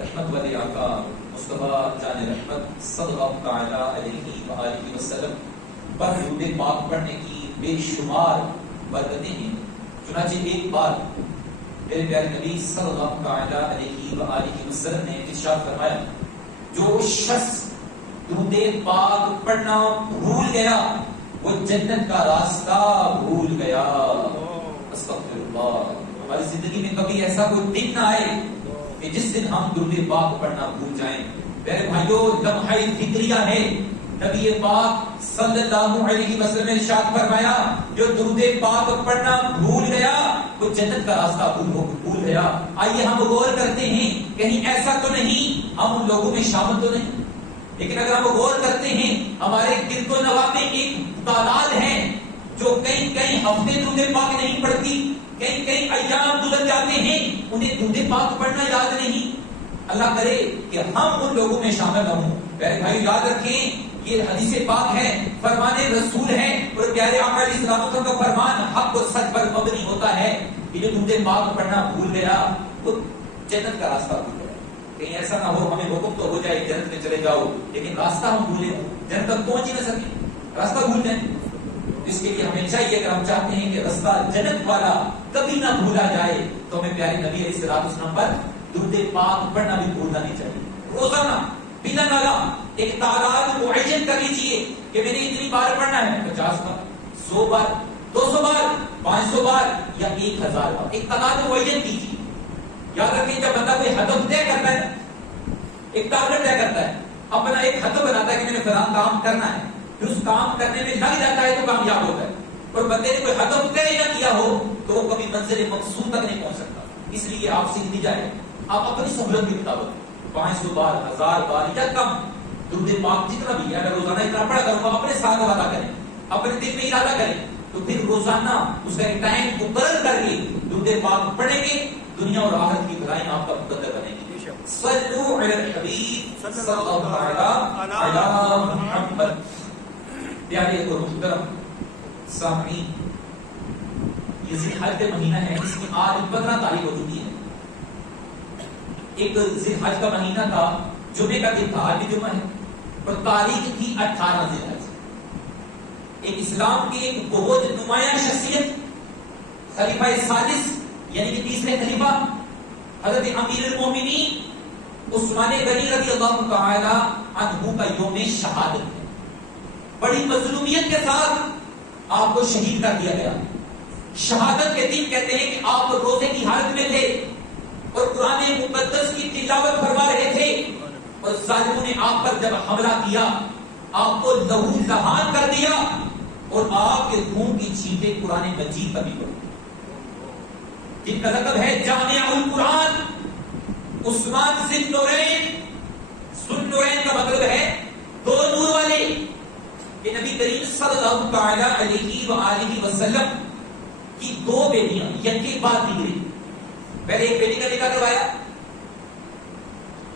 رحمت والے آقا مصطفیٰ جان رحمت صلی اللہ تعالی علیہ وآلہ وسلم پر درود پاک پڑھنے کی بے شمار برکتیں ہیں. چنانچہ ایک بار میرے پیارے نبی صلی اللہ تعالی علیہ وآلہ وسلم نے ارشاد فرمایا جو شخص درود پاک پڑھنا بھول گیا وہ جنت کا راستہ بھول گیا. استغفر اللہ. ہماری زندگی میں کبھی ایسا کوئی دن نہ آئے کہ جس دن ہم درود پاک پڑھنا بھول جائیں. میرے بھائیوں لمحہ ذکریہ ہے. نبی پاک صلی اللہ علیہ وسلم نے ارشاد فرمایا جو درود پاک پڑھنا بھول گیا وہ جنت کا راستہ بھول گیا. آئیے ہم غور کرتے ہیں کہیں ایسا تو نہیں ہم ان لوگوں میں شامل تو نہیں. لیکن اگر ہم غور کرتے ہیں ہمارے گرد و نواح میں ایک تعداد ہے جو کئی ہفتے درود پاک نہیں پڑھتی, کئی ایام گزر جاتے ہیں انہیں درود پاک پڑھنا یاد نہیں. اللہ کرے کہ ہم ان لوگوں میں شامل نہ ہوں. میرے بھائی یاد رکھیں یہ حدیث پاک ہے, فرمان رسول ہے اور پیارے آقا علیہ السلام کا فرمان حق و سچ پر مبنی ہوتا ہے کہ جو درود پاک پڑھنا بھول گیا وہ جنت کا راستہ بھول گیا. کہیں ایسا نہ ہو ہمیں حکم تو ہو جائے جنت میں چلے جاؤ لیکن راستہ ہم بھولے جنت تک پہنچ ہی نہ سکے, راستہ بھول جائیں. اس کے لیے ہمیں چاہیے اگر ہم چاہتے ہیں کہ راستہ جنت والا کبھی نہ بھولا جائے تو ہمیں پیارے نبی علیہ السلام پر درود پاک پڑھنا بھی بھولنا نہیں چاہیے. روزانہ بلا نالا ایک تعداد معین کر لیجیے کہ میں نے اتنی بار پڑھنا ہے, 50 بار, 100 بار, 200 بار, 500 بار یا 1000 بار. ایک تعداد معین کیجیے. یاد رکھیں جب بندہ کوئی ہدف طے کرتا ہے, ایک ٹارگٹ طے کرتا ہے, اپنا ایک ہدف بناتا ہے کہ میں نے فلاں کام کرنا ہے, پھر اس کام کرنے میں لگ جاتا ہے تو کامیاب ہوتا ہے. اور بندے نے کوئی ہدف طے نہ کیا ہو تو وہ کبھی منزل مقصود تک نہیں پہنچ سکتا. اس لیے آپ سیکھ دی جائے آپ اپنی سہولت کے مطابق 500 بار, 1000 بار یا کم درود پاک جتنا بھی ہے. اگر روزانہ اتنا پڑھا کروں گا اپنے ساتھ وعدہ کریں, اپنے دل میں ارادہ کریں تو پھر روزانہ اس کا ایک ٹائم مقرر کر کے درود پاک پڑھیں گے, دنیا اور آخرت کی بھلائیں آپ کا مقدر بنے گی. صلو علی الحبیب صلی اللہ علی محمد. پیارے اور محترم سامعین, یہ ذی الحج کا مہینہ ہے, اس کی آج 15 تاریخ ہو چکی ہے. ایک ذی الحج کا مہینہ تھا, جمعے کا دن تھا, آج بھی جمعہ ہے, اور تاریخ تھی 18 ذی الحج. ایک اسلام کی ایک بہت نمایاں شخصیت خلیفہ ثالث یعنی کہ تیسرے خلیفہ حضرت امیر المومنین عثمان غنی رضی اللہ تعالی عنہ کا یوم شہادت ہے. بڑی مظلومیت کے ساتھ آپ کو شہید کر دیا گیا. شہادت کے دن کہتے ہیں کہ آپ روزے کی حالت میں تھے اور قرآن مقدس کی تلاوت فرما رہے تھے اور ظالموں نے آپ پر جب حملہ کیا آپ کو لہو لہان کر دیا اور آپ کے خون کی چھینٹیں قرآن مجید پر بھی پڑی, جن کا لقب ہے جامع القرآن عثمان ذی النورین. ذی النورین کا مطلب ہے دو نور والے. کہ نبی کریم صلی اللہ تعالی علیہ وآلہ وسلم کی 2 بیٹیاں یکے بعد دیگری. پہلے ایک بیٹی کا نکاح کروایا,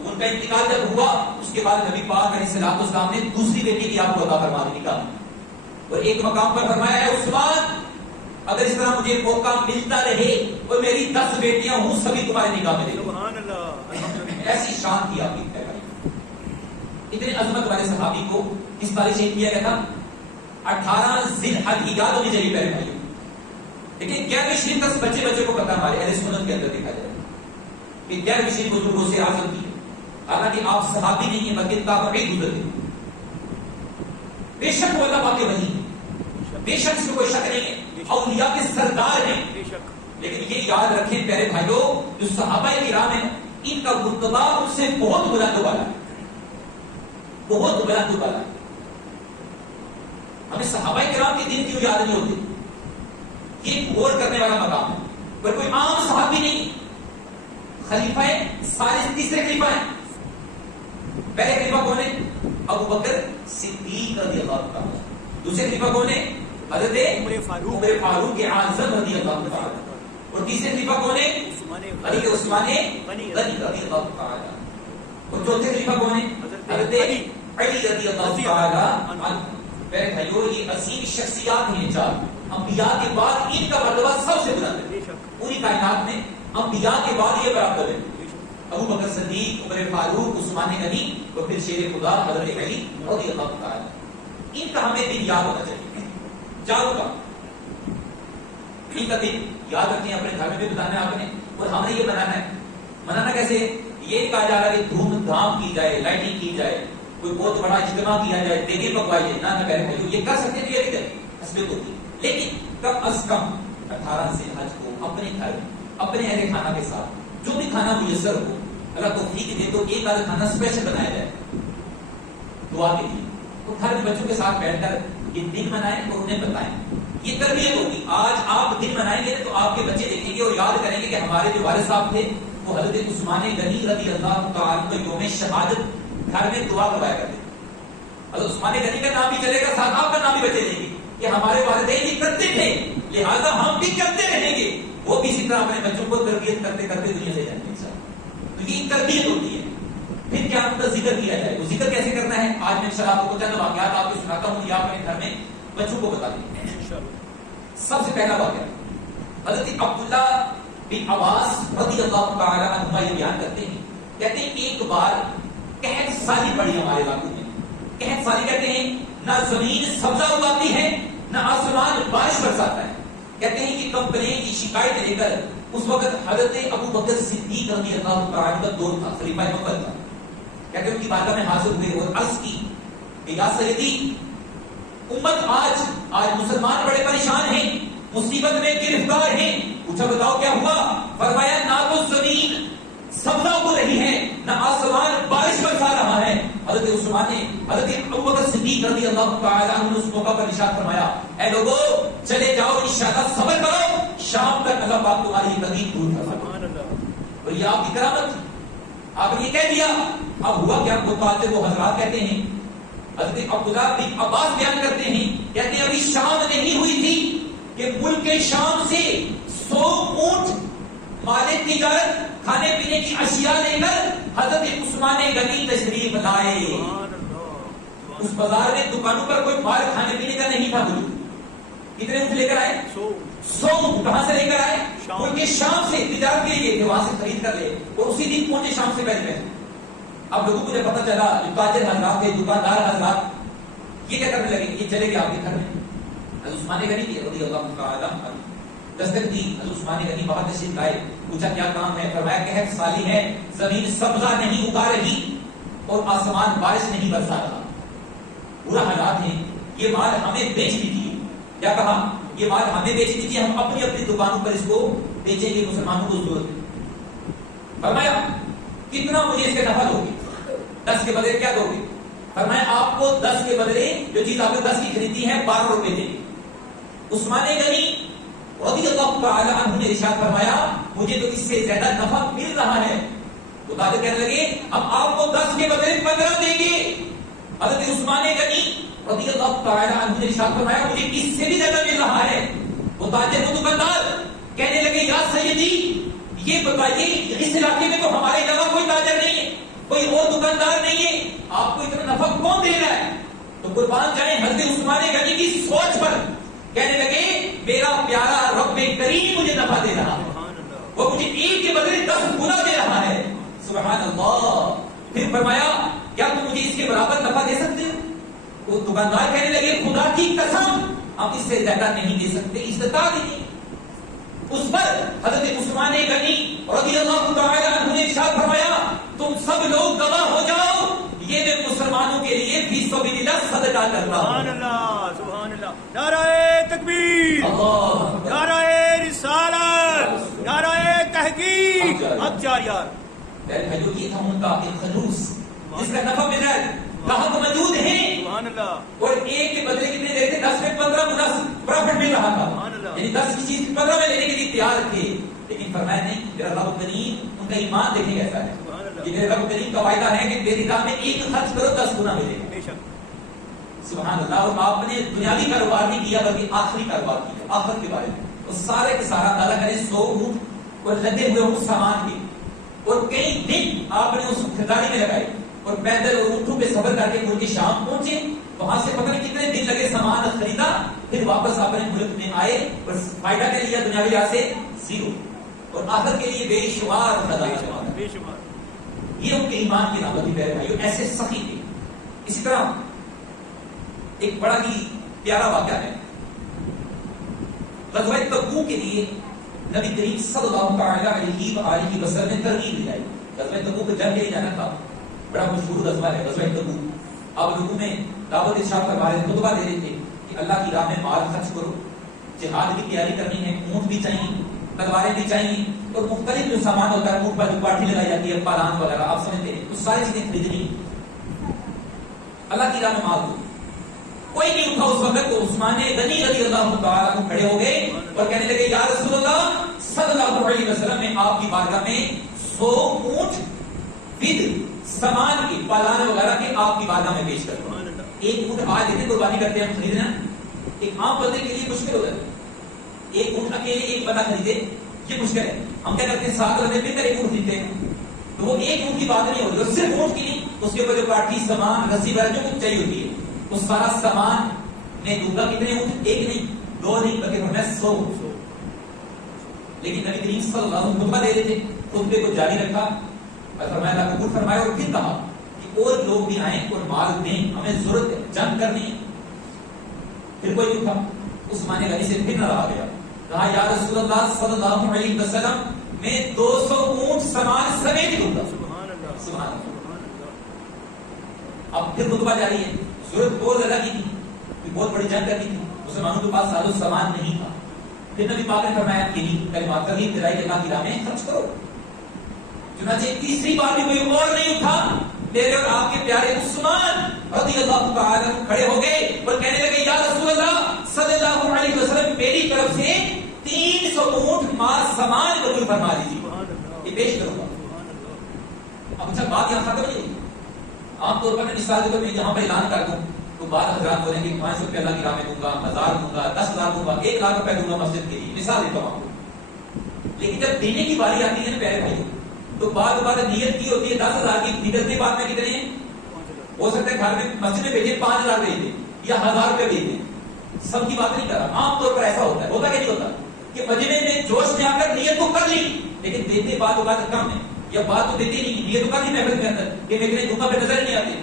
ان کا انتقال جب ہوا اس کے بعد نبی پاک علیہ السلام نے دوسری بیٹی کی آپ کو عطا فرما دی نکاح. اور ایک مقام پر فرمایا ہے عثمان اگر اس طرح مجھے موقع ملتا رہے اور میری 10 بیٹیاں ہوں سبھی تمہارے نکاح میں دے دو. ایسی شان تھی آپ کی. اتنے عظمت والے صحابی کو کس تاریخ شہید کیا گیا تھا؟ 18 ذی الحج کی یاد ہونی چاہیے پیارے بھائیوں. لیکن 11ویں شریف تک بچے کو پتہ ہمارے اہل سنت کے اندر دیکھا جائے کہ 11ویں شریف بزرگوں سے اعظم کی ہے. حالانکہ آپ صحابی نہیں ہیں بلکہ تابعی گزرتے. بے شک وہ اللہ پاک کے ولی ہیں, بے شک اس میں کوئی شک نہیں ہے, اولیاء کے سردار ہیں. لیکن یہ یاد رکھیں پیارے بھائیوں جو صحابہ کرام ہیں ان کا رتبہ ان سے بہت بلند والا ہے, بہت بلند والا ہے. ہمیں صحابہ کرام کے دن کیوں یاد نہیں ہوتے؟ یہ غور کرنے والا مقام ہے. پر کوئی عام صحابی نہیں. خلیفہ ثالث تیسرے خلیفہ ہیں. پہلے خلیفہ کون ہے؟ ابو بکر صدیق رضی اللہ تعالی. دوسرے خلیفہ کون ہے؟ حضرت عمر فاروق اعظم رضی اللہ تعالی. اور تیسرے خلیفہ کون ہے؟ علی عثمان غنی رضی اللہ تعالی. اور چوتھے خلیفہ کون ہے؟ حضرت علی رضی اللہ تعالی عنہ. میرے بھائیو یہ عظیم شخصیات ہیں چار. انبیاء کے بعد ان کا مرتبہ سب سے بلند ہے. پوری کائنات میں انبیاء کے بعد یہ برابر ہے. ابو بکر صدیق، عمر فاروق، عثمان غنی اور پھر شیر خدا حضرت علی رضی اللہ تعالی، ان کا ہمیں دن یاد ہونا چاہیے. چاروں کا ان کا دن یاد رکھیں، اپنے گھر میں بھی بتانا ہے آپ نے، اور ہم نے یہ بنانا ہے. منانا کیسے؟ یہ نہیں کہا جا رہا کہ دھوم دھام کی جائے، لائٹنگ کی جائے، کوئی بہت بڑا اجتماع کیا جائے، دیگیں پکوائی جائے، نہ کرے بھائی یہ کر سکتے ہیں، یہ بھی کریں حسب ہوتی، لیکن کم از کم 18 ذی الحج کو اپنے گھر میں اپنے اہل خانہ کے ساتھ جو بھی کھانا میسر ہو، اللہ توفیق دے تو ایک آدھا کھانا اسپیشل بنایا جائے دعا کے لیے. تو گھر میں بچوں کے ساتھ بیٹھ کر یہ دن منائیں اور انہیں بتائیں. یہ تربیت ہوگی. آج آپ دن منائیں گے تو آپ کے بچے دیکھیں گے اور یاد کریں گے کہ ہمارے جو والد صاحب تھے وہ حضرت عثمان غنی رضی اللہ تعالیٰ کو یوم شہادت گھر میں دعا کروایا کرتے تھے. حضرت عثمان غنی کا نام بھی چلے گا، ساتھ آپ کا نام بھی بچے دیں گے کہ ہمارے والدین بھی کرتے تھے، لہٰذا ہم بھی کرتے رہیں گے. وہ بھی اسی طرح اپنے بچوں کو تربیت کرتے کرتے دنیا سے جانے گے. تو یہ تربیت ہوتی ہے. پھر کیا ان کا ذکر کیا جائے؟ وہ ذکر کیسے کرنا ہے آج میں انشاءاللہ آپ کو چند واقعات آپ کو سناتا ہوں، یا اپنے گھر میں بچوں کو بتا دیں. سب سے پہلا واقعہ حضرت عبداللہ بن عباس رضی اللہ تعالی عنہما یہ بیان کرتے ہیں، کہتے ہیں ایک بار قحط سالی پڑی ہمارے علاقوں میں. قحط سالی کہتے ہیں نہ زمین سبزہ اگاتی ہے نہ آسمان بارش برساتا ہے. کہتے ہیں کہ کمپلین کی شکایت لے کر اس وقت حضرت ابو بکر صدیق رضی اللہ تعالی کا دور تھا، خلیفہ مکہ تھا. کہتے ہیں ان کی بارگاہ میں حاضر ہوئے اور عرض کی کہ یا سیدی، امت آج مسلمان بڑے پریشان ہیں، مصیبت میں گرفتار ہیں. پوچھا بتاؤ کیا ہوا؟ فرمایا نہ تو زمین سبزہ ہو رہی ہے نہ آسمان بارش برسا رہا ہے. حضرت ابو بکر صدیق رضی اللہ تعالی عنہ نے اس موقع پر ارشاد فرمایا اے لوگو چلے جاؤ، انشاءاللہ صبر کرو، شام تک اللہ پاک تمہاری تکلیف دور کر سکے. اور یہ آپ کی کرامت، آپ نے یہ کہہ دیا. اب ہوا کیا؟ وہ حضرات کہتے ہیں، حضرت عبداللہ بن عباس بیان کرتے ہیں، کہتے ہیں ابھی شام نہیں ہوئی تھی کہ ملک کے شام سے 100 اونٹ مال تجارت کھانے پینے کی اشیاء لے کر حضرت عثمان غنی تشریف لائے. اس بازار میں دکانوں پر کوئی مال کھانے پینے کا نہیں تھا. کتنے اونٹ لے کر آئے؟ 100 اونٹ. کہاں سے لے کر آئے؟ ملک کے شام سے تجارت کے لیے، وہاں سے خرید کر لے اور اسی دن پہنچے شام سے پہلے. اب لوگوں کو جب پتہ چلا، جو تاجر حضرات تھے، دکاندار حضرات، یہ کیا کرنے لگے؟ یہ چلے گئے آپ کے گھر میں. حضرت عثمان غنی رضی اللہ تعالی عنہ دستک دی. حضرت عثمان غنی باہر تشریف لائے. پوچھا کیا کام ہے؟ فرمایا قحط سالی ہے، زمین سبزہ نہیں اگا رہی اور آسمان بارش نہیں برسا رہا. برا حالات ہیں، یہ مال ہمیں بیچ دیجیے. کیا کہا؟ یہ مال ہمیں بیچ دیجیے، ہم اپنی اپنی دکانوں پر اس کو بیچیں گے، مسلمانوں کو ضرورت ہے. فرمایا کتنا مجھے اس کے نفع دو گے؟ 10 کے بدلے کیا دو گے؟ فرمایا آپ کو 10 کے بدلے جو چیز آپ نے 10 کی خریدی ہے 12 روپے دیں گے. عثمان غنی رضی اللہ تعالی عنہ نے ارشاد فرمایا مجھے تو اس سے زیادہ نفع مل رہا ہے. تو تاجر کہنے لگے ہم آپ کو 10 کے بدلے 15 دیں گے. حضرت عثمان غنی رضی اللہ تعالی عنہ نے ارشاد فرمایا مجھے اس سے بھی زیادہ مل رہا ہے. وہ تاجر کو دکاندار کہنے لگے یا سیدی یہ بتائیے اس علاقے میں تو ہمارے علاوہ کوئی تاجر نہیں ہے، کوئی اور دکاندار نہیں ہے، آپ کو اتنا نفع کون دے رہا ہے؟ تو قربان جائیں حضرت عثمان غنی کی سوچ پر. کہنے لگے میرا پیارا رب کریم مجھے نفع دے رہا ہے، وہ مجھے 1 کے بدلے 10 گنا دے رہا ہے. سبحان اللہ. پھر فرمایا کیا تم مجھے اس کے برابر نفع دے سکتے ہو؟ وہ دکاندار کہنے لگے خدا کی قسم ہم اس سے زیادہ نہیں دے سکتے، استطاعت نہیں. اس پر حضرت عثمان غنی رضی اللہ تعالی عنہ نے ارشاد فرمایا تم سب لوگ گواہ ہو جاؤ یہ میں مسلمانوں کے لیے فی سبیل اللہ صدقہ کر رہا ہوں. سبحان اللہ، سبحان اللہ. نعرہ تکبیر، نعرہ رسالت، نعرہ تحقیق. اب جاریار بھائیو یہ تھا ان کا ایک خلوص جس کا نفع مل رہا ہے. گاہک موجود ہیں اور 1 کے بدلے کتنے دیتے؟ 10 میں 15 گنا پروفٹ مل رہا تھا. یعنی 10 کی چیز 15 میں لینے کے لیے تیار تھے. لیکن فرمایا نہیں، میرا رب کریم ان کا ایمان دیکھیں کیسا ہے. یہ میرے رب کریم کا وعدہ ہے کہ میری راہ میں 1 خرچ کرو 10 گنا ملے گا. سبحان اللہ. اور آپ نے دنیاوی کاروبار نہیں کیا بلکہ آخری کاروبار کیا، آخرت کے بارے میں. اور سارے کے سارا تعالیٰ کرے 100 اونٹ اور لدے ہوئے اس سامان کے اور کئی دن آپ نے اس خریداری میں لگائے اور پیدل اور اونٹوں پہ سفر کر کے ملک شام پہنچے. وہاں سے پتہ نہیں کتنے دن لگے، سامان خریدا، پھر واپس اپنے ملک میں آئے اور فائدہ کے لیا دنیاوی لحاظ سے 0 اور آخر کے لیے بے شمار. یہ ان کے ایمان کی علامت تھی پیارے بھائیوں، ایسے سخی تھے. اسی طرح ایک بڑا ہی پیارا واقعہ ہے، غزوہ تبوک کے لیے نبی کریم صلی اللہ تعالی علیہ وآلہ وسلم نے ترغیب دلائی. غزوہ تبوک جنگ کے لیے جانا تھا، بڑا مشہور غزوہ ہے غزوہ تبوک. آپ لوگوں میں دعوت ارشاد فرما رہے تھے، خطبہ دے رہے تھے کہ اللہ کی راہ میں مال خرچ کرو، جہاد کی تیاری کرنی ہے، اونٹ بھی چاہیے، تلواریں بھی چاہیے، اور مختلف جو سامان ہوتا ہے، اونٹ پر جو پاٹھی لگائی جاتی ہے، پالان وغیرہ آپ سمجھتے ہیں، تو ساری چیزیں خریدنی. اللہ کی راہ میں مال دو. کوئی نہیں اٹھا اس وقت، تو عثمان غنی رضی اللہ تعالیٰ عنہ کھڑے ہو گئے اور کہنے لگے یا رسول اللہ صلی اللہ علیہ وسلم، میں آپ کی بارگاہ میں 100 اونٹ ود سامان کی پالان وغیرہ کے آپ کی بارگاہ میں پیش کرتا ہوں. ایک اونٹ آج اتنی قربانی کرتے ہیں ہم خریدنا، ایک عام بندے کے لیے مشکل ہوتا ہے. ایک اونٹ اکیلے ایک بندہ خریدے یہ مشکل ہے. ہم کیا کرتے ہیں 7 بندے مل کر ایک اونٹ خریدتے ہیں، تو وہ ایک اونٹ کی بات نہیں ہوتی، اور صرف اونٹ کی نہیں، اس کے اوپر جو کاٹھی سامان رسی وغیرہ جو کچھ چاہیے ہوتی ہے، وہ سارا سامان میں دوں گا. کتنے اونٹ؟ ایک نہیں، 2 نہیں، بلکہ ہمیں 100. لیکن نبی کریم صلی اللہ علیہ وسلم خطبہ دے رہے تھے، خطبے کو جاری رکھا اور فرمایا اللہ قبول فرمایا، اور پھر کہا کہ اور لوگ بھی آئیں اور مال دیں، ہمیں ضرورت ہے، جنگ کرنی ہے. پھر کوئی اٹھا، عثمان غنی سے پھر نہ رہا گیا، کہا یا رسول اللہ صلی اللہ علیہ وسلم، میں 200 اونٹ سامان سمیت دوں گا. سبحان اللہ. اب پھر خطبہ جاری ہے. ضرورت بہت زیادہ کی تھی، بہت بڑی جنگ کرنی تھی، مسلمانوں کے پاس ساز و سامان نہیں تھا. پھر نبی پاک نے فرمایا کہ کلمات ترغیب دلائی کہ اللہ کی راہ میں خرچ کرو. چنانچہ تیسری بار بھی کوئی اور نہیں اٹھا، میرے اور آپ کے پیارے عثمان رضی اللہ تعالی عنہ کھڑے ہو گئے اور کہنے لگے یا رسول اللہ صلی اللہ علیہ وسلم، میری طرف سے 300 اونٹ مال سامان قبول فرما لیجیے، یہ پیش کروں گا. اب اچھا بات یہاں ختم نہیں ہوئی. عام طور پر میں مثال کے طور پر جہاں پر اعلان کر دوں تو بعض حضرات بولیں گے 500 روپے اللہ کی راہ میں دوں گا، 1000 دوں گا، 10,000 دوں گا، 1,00,000 روپے دوں گا مسجد کے لیے، مثال دیتا ہوں آپ کو. لیکن جب دینے کی باری آتی ہے نا پیارے بھائی، تو بعض بار نیت کی ہوتی ہے 10,000 کی، نکلتے بعد میں کتنے ہیں؟ ہو سکتا ہے گھر میں مسجد میں بھیجے 5,000 بھیج دیں یا 1,000 روپے بھیج دیں. سب کی بات نہیں کر رہا، عام طور پر ایسا ہوتا ہے. ہوتا کہ نہیں ہوتا کہ مجمع میں جوش میں آ کر نیت کو کر لی، لیکن دیتے بعد اوقات کم ہے، یا بات تو دیتے نہیں، نیت تو کر لی محفل کے اندر کہ میں اتنے دکھا پہ نظر نہیں آتے.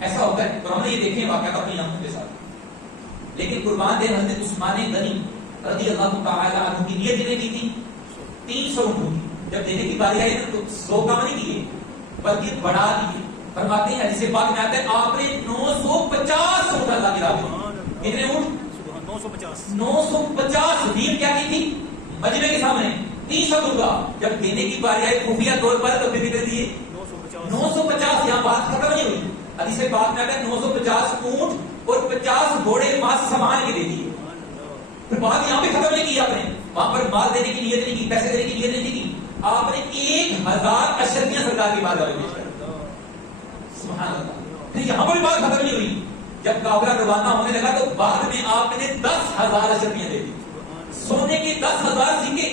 ایسا ہوتا ہے. تو ہم نے یہ دیکھے واقعات اپنی آنکھوں کے ساتھ. لیکن قربان دے حضرت عثمان غنی رضی اللہ تعالی عنہ کی نیت کتنے کی تھی؟ 300 اونٹ کی. جب دینے کی باری آئی تو 100 کم نہیں کیے بلکہ بڑھا دیے. فرماتے ہیں حدیث پاک میں آتا ہے آپ نے 950 اونٹ اللہ کی راہ میں. کتنے اونٹ؟ 950. نیت کیا کی تھی؟ مجمع کے سامنے 300 دوں گا. جب دینے کی باری آئی خفیہ طور پر تو کتنے دیے؟ 950. یہاں بات ختم نہیں ہوئی. حدیث پاک میں آتا ہے 950 اونٹ اور 50 گھوڑے مال سامان کے دے دیے. پھر بات یہاں پہ ختم نہیں کی آپ نے، وہاں پر مال دینے کی نیت نہیں کی، پیسے دینے کی نیت نہیں کی، آپ نے 1,000 اشرفیاں سرکار کی بارگاہ میں پیش کر. سبحان اللہ. پھر یہاں پر بات ختم نہیں ہوئی. جب قافلہ روانہ ہونے لگا تو بعد میں آپ نے 10,000 اشرفیاں دے دی. سونے کے 10,000 سکے،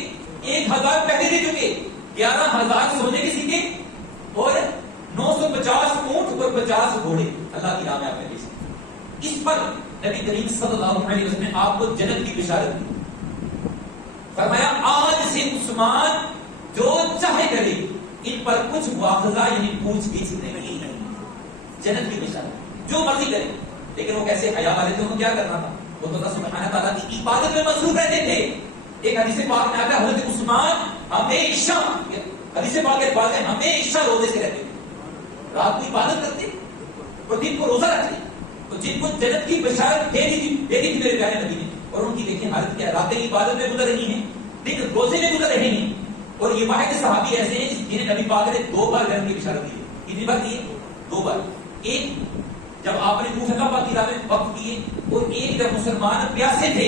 1,000 پہلے دے چکے، 11,000 سونے کے سکے اور 950 اونٹ اور 50 گھوڑے اللہ کی راہ میں آپ نے پیش کیے. اس پر نبی کریم صلی اللہ علیہ وسلم نے آپ کو جنت کی بشارت دی. فرمایا آج سے عثمان جو چاہے کرے، ان پر کچھ مواخذہ یعنی پوچھ گچھ نہیں ہے. جنت کی بشارت، جو مرضی کرے. لیکن وہ کیسے حیا والے تھے، ان کو کیا کرنا تھا؟ وہ تو اللہ سبحانہ تعالیٰ کی عبادت میں مصروف رہتے تھے. ایک حدیث پاک میں آتا ہے حضرت عثمان ہمیشہ، حدیث پاک کے بعد ہمیشہ روزے سے رہتے تھے. رات کو عبادت کرتے اور دن کو روزہ رکھتے. تو جن کو جنت کی بشارت دے دی تھی میرے پیارے نبی نے، اور ان کی دیکھیں حالت کیا ہے. راتیں عبادت میں گزر رہی ہیں، دن روزے میں گزر رہے ہیں. اور یہ واحد صحابی ایسے ہیں جنہیں نبی پاک نے 2 بار جنت کی بشارت دی ہے. کتنی بار دی ہے؟ 2 بار. ایک جب آپ نے موسیٰ پاک کی راہ میں وقت کیے، اور ایک جب مسلمان پیاسے تھے،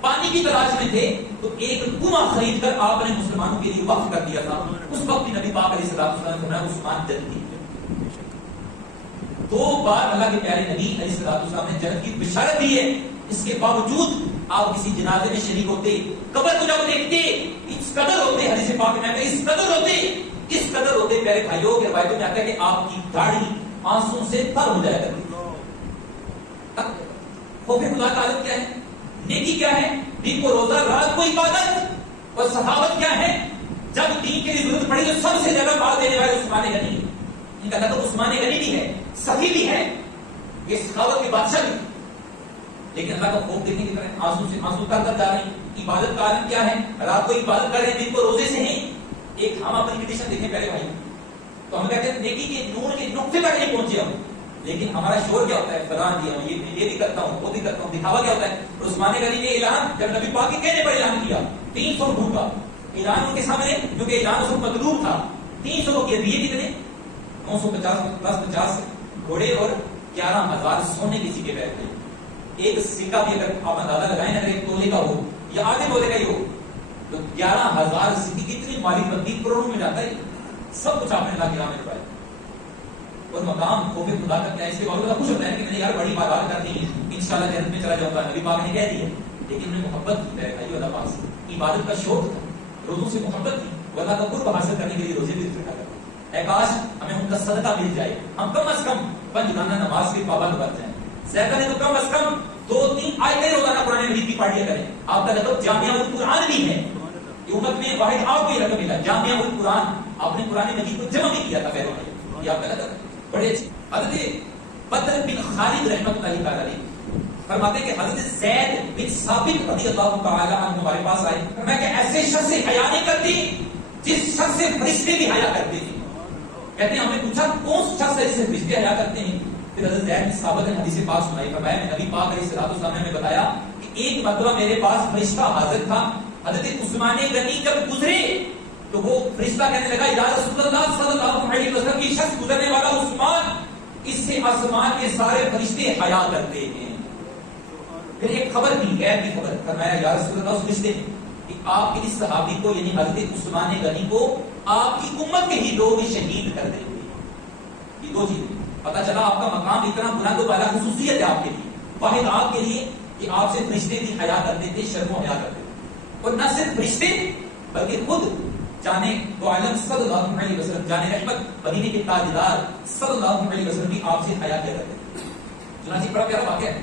پانی کی تلاش میں تھے، تو ایک کنواں خرید کر آپ نے مسلمانوں کے لیے وقف کر دیا تھا. اس وقت بھی نبی پاک علیہ السلام نے فرمایا عثمان جنتی. 2 بار اللہ کے پیارے نبی علیہ السلام نے جنت کی بشارت دی ہے. اس کے باوجود آپ کسی جنازے میں شریک ہوتے، قبر کو جب دیکھتے، اس قدر ہوتے، حدیث پاک میں آتا ہے اس قدر ہوتے پیارے بھائیوں کے روایتوں میں آتا ہے کہ آپ کی داڑھی آنسوں سے تر ہو جایا کرتی. خوف خدا کا عالم کیا ہے؟ نیکی کیا ہے؟ دن کو روزہ، رات کو عبادت. اور سخاوت کیا ہے؟ جب دین کے لیے ضرورت پڑی تو سب سے زیادہ بات دینے والے عثمان غنی، ان کا لقب عثمان غنی بھی ہے، صحیح بھی ہے، یہ سخاوت کے بادشاہ بھی، لیکن اللہ کا خوف دیکھنے کی طرح آنسو سے آنسو کر جا رہے ہیں۔ عبادت کا عالم کیا ہے؟ رات کو عبادت کر رہے ہیں، دن کو روزے سے ہیں۔ ایک ہم اپنی کنڈیشن دیکھیں پہلے بھائی، تو ہم کہتے ہیں نیکی کے نور کے نقطے تک نہیں پہنچے ہم، لیکن ہمارا شور کیا ہوتا ہے؟ فلاں دیا ہوں، یہ بھی کرتا ہوں، وہ بھی کرتا ہوں، دکھاوا کیا ہوتا ہے؟ عثمان غنی نے اعلان جب نبی پاک کے کہنے پر اعلان کیا 300 اونٹ کا اعلان ان کے سامنے، کیونکہ اعلان اس کو مطلوب تھا، 300 کو کیا دیے کتنے؟ 950 پلس 50 گھوڑے اور 11,000 سونے کی سکے بیٹھ گئے۔ ایک سکہ بھی اگر آپ اندازہ لگائیں اگر ایک تولے کا ہو یا آدھے تولے کا ہی ہو تو 11,000 سکے کتنی مالی تبدیل کروڑوں میں جاتا ہے۔ سب کچھ آپ نے اللہ کے راہ میں لگایا، اور مقام خوف خدا کا کیا؟ اس کے باوجود خوش ہوتا ہے کہ میں نے یار بڑی بات کرنی ہے، انشاءاللہ جنت میں چلا جاؤں گا، نبی پاک نے کہہ دیا، لیکن انہیں محبت کی ہے بھائی اللہ پاک سے، عبادت کا شوق تھا، روزوں سے محبت تھی، وہ اللہ کا قرب حاصل کرنے کے لیے روزے بھی رکھا کرتے۔ اے کاش ہمیں ان کا صدقہ مل جائے، ہم کم از کم 5 روزانہ نماز کے پابند بن جائیں، زیادہ نہیں تو کم از کم 2-3 آیتیں روزانہ قرآن مجید کی پڑھیا کریں۔ آپ کا لقب جامعہ القرآن بھی ہے، یہ امت میں واحد آپ کو یہ لقب ملا جامعہ القرآن، آپ نے قرآن مجید کو جمع بھی کیا تھا پہلے، یہ آپ کا لقب بڑے اچھے۔ حضرت بدر بن خالد رحمۃ اللہ علیہ فرماتے ہیں کہ حضرت زید بن ثابت رضی اللہ تعالی عنہ ہمارے پاس آئے، فرمایا کہ ایسے شخص سے حیا نہیں کرتی جس شخص سے فرشتے بھی حیا کرتے ہیں۔ کہتے ہیں ہم نے پوچھا کون شخص ہے جس سے فرشتے حیا کرتے ہیں؟ پھر حضرت زید بن ثابت نے حدیث پاک سنائی، فرمایا میں نبی پاک علیہ الصلوۃ والسلام نے بتایا کہ ایک مرتبہ میرے پاس فرشتہ حاضر تھا، حضرت عثمان غنی جب گزرے تو وہ فرشتہ کہنے لگا یا رسول اللہ صلی اللہ علیہ وسلم کی شخص گزرنے والا عثمان، اس سے آسمان کے سارے فرشتے حیا کرتے ہیں۔ پھر ایک خبر دی، غیب کی خبر، فرمایا یا رسول اللہ اس رشتے کہ آپ کے اس صحابی کو یعنی حضرت عثمان غنی کو آپ کی امت کے ہی لوگ شہید کر دیں گے۔ یہ دو چیزیں پتا چلا، آپ کا مقام اتنا بلند و بالا خصوصیت ہے آپ کے لیے، واحد آپ کے لیے کہ آپ سے فرشتے بھی حیا کرتے تھے، شرم و حیا کرتے تھے، اور نہ صرف فرشتے بلکہ خود جانے تو عالم صلی اللہ علیہ وسلم، جانے رحمت مدینے کے تاجدار صلی اللہ علیہ وسلم بھی آپ سے حیا کرتے تھے۔ چنانچہ بڑا پیارا واقعہ ہے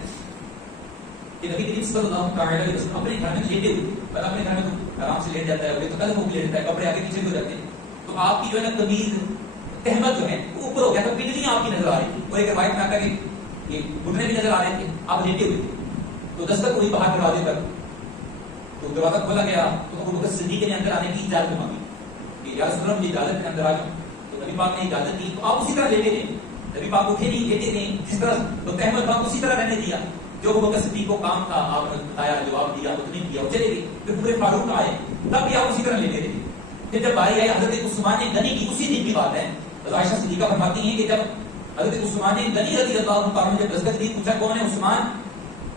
کہ نبی کریم صلی اللہ علیہ وسلم اپنے گھر میں لیٹے ہوئے، بس اپنے گھر میں تو آرام سے لیٹ جاتا ہے، تو قدم ہو کے لیٹ جاتا ہے، کپڑے آگے پیچھے ہو جاتے ہیں، تو آپ کی جو ہے نا قمیض تہمت جو ہے وہ اوپر ہو گیا، تو پنڈلیاں آپ کی نظر آ رہی تھی، اور ایک روایت میں آتا ہے کہ یہ گھٹنے بھی نظر آ رہے تھے، آپ لیٹے ہوئے تھے، تو دستک ہوئی باہر دروازے پر، تو دروازہ کھولا گیا تو ابو بکر صدیق نے اندر آنے کی اجازت مانگی کہ یا رسول اللہ مجھے اجازت ہے اندر آ جاؤں، تو نبی پاک نے اجازت دی، تو آپ اسی طرح لیٹے رہے، نبی پاک اٹھے نہیں، لیٹے نہیں، جس طرح تو تہمت پاک اسی طرح رہنے دیا، جو ابو بکر صدیق کو کام تھا آپ نے بتایا، جواب دیا، اس نے کیا، وہ چلے گئے، پھر عمر فاروق آئے، تب بھی آپ اسی طرح لیٹے رہے، پھر جب باری آئی حضرت عثمان غنی کی، اسی دن کی بات ہے، عائشہ صدیقہ فرماتی ہیں کہ جب حضرت عثمان غنی رضی اللہ عنہ نے جب دستک دی، پوچھا کون ہے عثمان،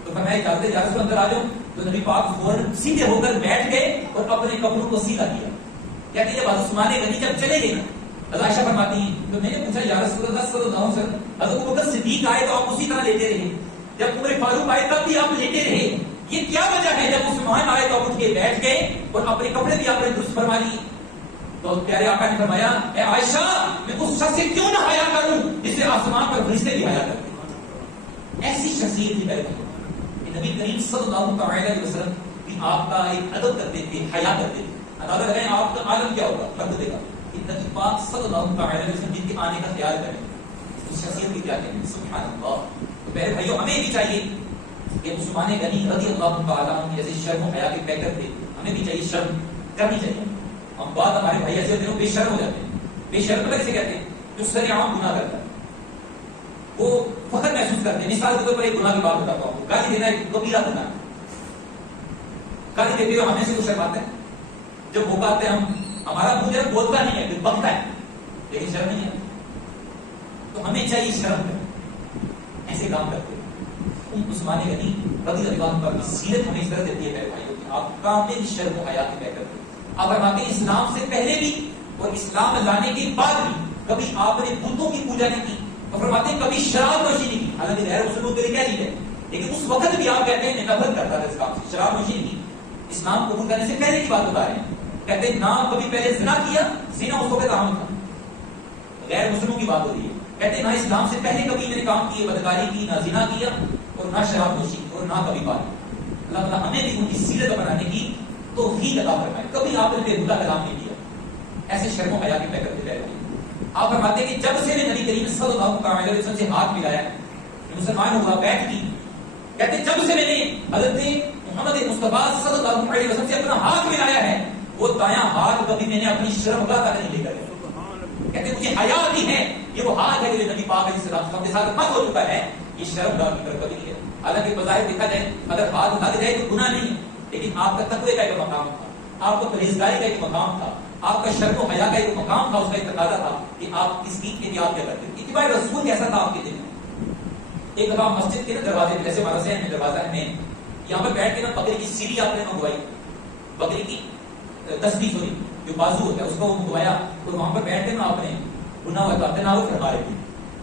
تو فرمایا اجازت ہے یا رسول اندر آ جاؤ، تو نبی پاک فوراً سیدھے ہو کر بیٹھ گئے اور اپنے کپڑوں کو سیدھا کیا۔ کہتے ہیں جب عثمان غنی جب چلے گئے نا، عائشہ فرماتی ہیں تو میں نے پوچھا یا رسول اللہ صلی اللہ علیہ وسلم، حضرت ابوبکر صدیق آئے تو آپ اسی طرح لیتے رہے، جب عمر فاروق آئے تب بھی آپ لیتے رہے، یہ کیا وجہ ہے؟ جب عثمان آئے تو آپ اٹھ کے بیٹھ گئے اور اپنے کپڑے بھی آپ نے درست فرما لیے۔ تو پیارے آقا نے فرمایا اے عائشہ میں اس شخص سے کیوں نہ حیا کروں جس سے آسمان پر فرشتے بھی حیا کرتے ہیں۔ ایسی شخصیت کی پیروی کہ نبی کریم صلی اللہ علیہ وسلم بھی آپ کا ایک ادب کرتے تھے، حیا کرتے تھے۔ اندازہ لگائیں آپ کا عالم کیا ہوگا، فرق دے گا کہ نبی پاک صلی اللہ علیہ وسلم جن کے آنے کا خیال کریں، اس شخصیت کی کیا کہیں، سبحان اللہ۔ تو میرے بھائیوں ہمیں بھی چاہیے کہ عثمان غنی رضی اللہ تعالیٰ عنہ جیسے شرم و حیا کے پیکر تھے، ہمیں بھی چاہیے شرم کرنی چاہیے۔ ہم بات ہمارے بھائی ایسے ہوتے ہیں بے شرم ہو جاتے ہیں، بے شرم کیسے کہتے ہیں؟ جو سر عام گناہ کرتا ہے وہ فخر محسوس کرتے ہیں۔ مثال کے طور پر ایک گناہ کی بات بتاتا ہوں، گالی دینا ایک کبیرہ گناہ، گالی دیتے ہوئے ہمیں سے کچھ شرماتے ہیں، جب موقع آتے ہیں ہمارا منہ جو بولتا نہیں ہے، بکتا ہے، لیکن شرم نہیں ہے، تو ہمیں چاہیے شرم کریں، ایسے کام کرتے ہیں۔ عثمان غنی رضی اللہ عنہ کی سیرت ہمیں اس طرح دیتی ہے میرے بھائیوں کہ آپ کامل شرم و حیا کے پیکر تھے۔ آپ فرماتے ہیں اسلام سے پہلے بھی اور اسلام لانے کے بعد بھی کبھی آپ نے بتوں کی پوجا نہیں کی، اور فرماتے ہیں کبھی شراب نوشی نہیں کی، حالانکہ غیر مسلموں کے لیے کیا چیز ہے، لیکن اس وقت بھی آپ کہتے ہیں نفرت کرتا تھا اس کام سے، شراب نوشی نہیں کی۔ اسلام قبول کرنے سے پہلے کی بات بتا رہے ہیں، کہتے ہیں نہ کبھی پہلے زنا کیا، زنا اس وقت عام تھا، غیر مسلموں کی بات ہو رہی ہے، کہتے ہیں نہ اسلام سے پہلے کبھی میں نے کام کیے، بدکاری کی، نہ زنا کیا اور نہ شراب نوشی اور نہ کبھی بات۔ اللہ تعالیٰ ہمیں بھی ان کی سیرت بنانے کی توفیق عطا فرمائے۔ کبھی آپ نے بے ہودہ کلام نہیں کیا، ایسے شرم و حیا کی میں کرتے رہے ہیں. آپ فرماتے ہیں کہ جب سے میں نبی کریم صلی اللہ علیہ وسلم سے ہاتھ ملایا، مسلمان ہوا، بیعت کی، کہتے جب سے میں نے حضرت محمد مصطفیٰ صلی اللہ علیہ وسلم سے اپنا ہاتھ ملایا ہے، وہ دایاں ہاتھ کبھی میں نے اپنی شرمگاہ تک نہیں لے کر گیا. کہتے مجھے حیا بھی ہے، یہ وہ ہاتھ ہے جو نبی پاک علیہ السلام کے ساتھ مت ہو چکا ہے، یہ شرمگاہ کی برکت ہی ہے. حالانکہ بظاہر دیکھا جائے اگر ہاتھ اٹھا کے جائے تو گناہ نہیں ہے، لیکن آپ کا تقوی کا ایک مقام تھا، آپ کا پرہیزگاری کا ایک مقام تھا، آپ کا شرم و حیا کا ایک مقام تھا، اس کا ایک تقاضا تھا کہ آپ اس کی احتیاط کیا کرتے. اتباع رسول کیسا تھا آپ کے دل میں؟ ایک دفعہ مسجد کے دروازے جیسے مدرسے میں دروازہ میں یہاں پر بیٹھ کے نا بکری کی سیڑھی آپ نے منگوائی، بکری کی تسبیح سوری جو بازو ہوتا ہے اس کو منگوایا اور وہاں پر بیٹھ کے نا آپ نے گناہ ہوتا تناول فرما رہے تھے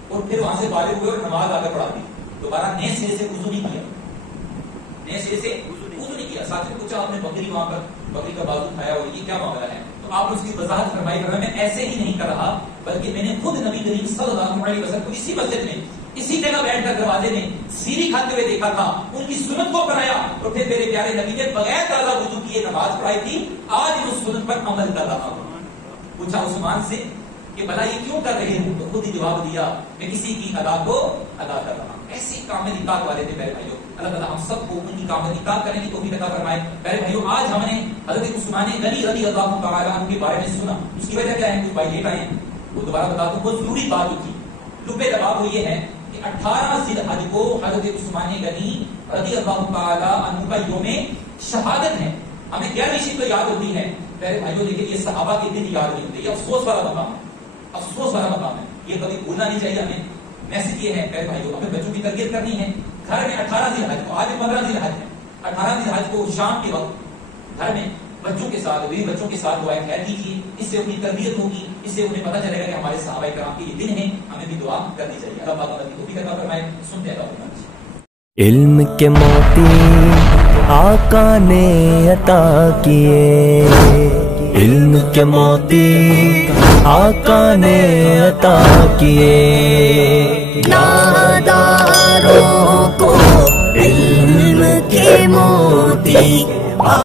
اور پھر وہاں سے فارغ ہوئے اور نماز آگے پڑھا دی. دوبارہ نئے سرے سے وضو نہیں کیا، نئے سرے سے وضو نہیں کیا. ساتھ میں پوچھا آپ نے بکری وہاں پر بکری کا بازو کھایا ہو، یہ کیا معاملہ ہے؟ تو آپ نے اس کی وضاحت فرمائی، میں ایسے ہی نہیں کر رہا بلکہ میں نے خود نبی کریم صلی اللہ علیہ وسلم کو اسی مسجد میں اسی جگہ بیٹھ کر دروازے میں سیڑھی کھاتے ہوئے دیکھا تھا، ان کی سنت کو اپنایا اور پھر میرے پیارے نبی نے بغیر تازہ وضو کیے نماز پڑھائی تھی. آج اس سنت پر عمل کر رہا ہوں. پوچھا عثمان سے کہ بھلا یہ کیوں کر رہے ہو؟ تو خود ہی جواب دیا میں کسی کی ادا کو ادا کر رہا ہوں. ایسی کامل اطاعت والے تھے میرے بھائیوں. اللہ تعالیٰ ہم سب کو ان کی کامل اطاعت کرنے کی توفیق عطا فرمائے. میرے بھائیوں آج ہم نے حضرت عثمان غنی رضی اللہ تعالی عنہ کے بارے میں سنا. اس کی وجہ کیا ہے؟ کچھ بھائی لیٹ آئے ہیں وہ دوبارہ بتا دوں. بہت ضروری بات تھی. لبے دباب وہ یہ ہے کہ 18 ذی الحج کو حضرت عثمان غنی رضی اللہ تعالی عنہ کا یوم شہادت ہے. ہمیں 11ویں شب کو یاد ہوتی ہے میرے بھائیوں، لیکن یہ صحابہ کے دن یاد نہیں ہوتے. یہ افسوس والا مقام ہے، افسوس والا مقام ہے. یہ کبھی بھولنا نہیں چاہیے ہمیں. میسج یہ ہے میرے بھائیوں، ہمیں بچوں کی تربیت کرنی ہے. گھر میں 18 ذی الحج کو، آج 15 ذی الحج ہے، 18 ذی الحج کو شام کے وقت گھر میں بچوں کے ساتھ بھی بچوں کے ساتھ دعائیں خیر کیجیے. اس سے اپنی تربیت ہوگی، اس سے انہیں پتہ چلے گا کہ ہمارے صحابہ کرام کے یہ دن ہیں، ہمیں بھی دعا کرنی چاہیے. اللہ پاک ہمیں توفیق عطا فرمائے. سنتے ہیں اللہ. علم کے موتی آقا نے عطا کیے، علم کے موتی آقا نے عطا کیے. ناداروں کو علم کے موتی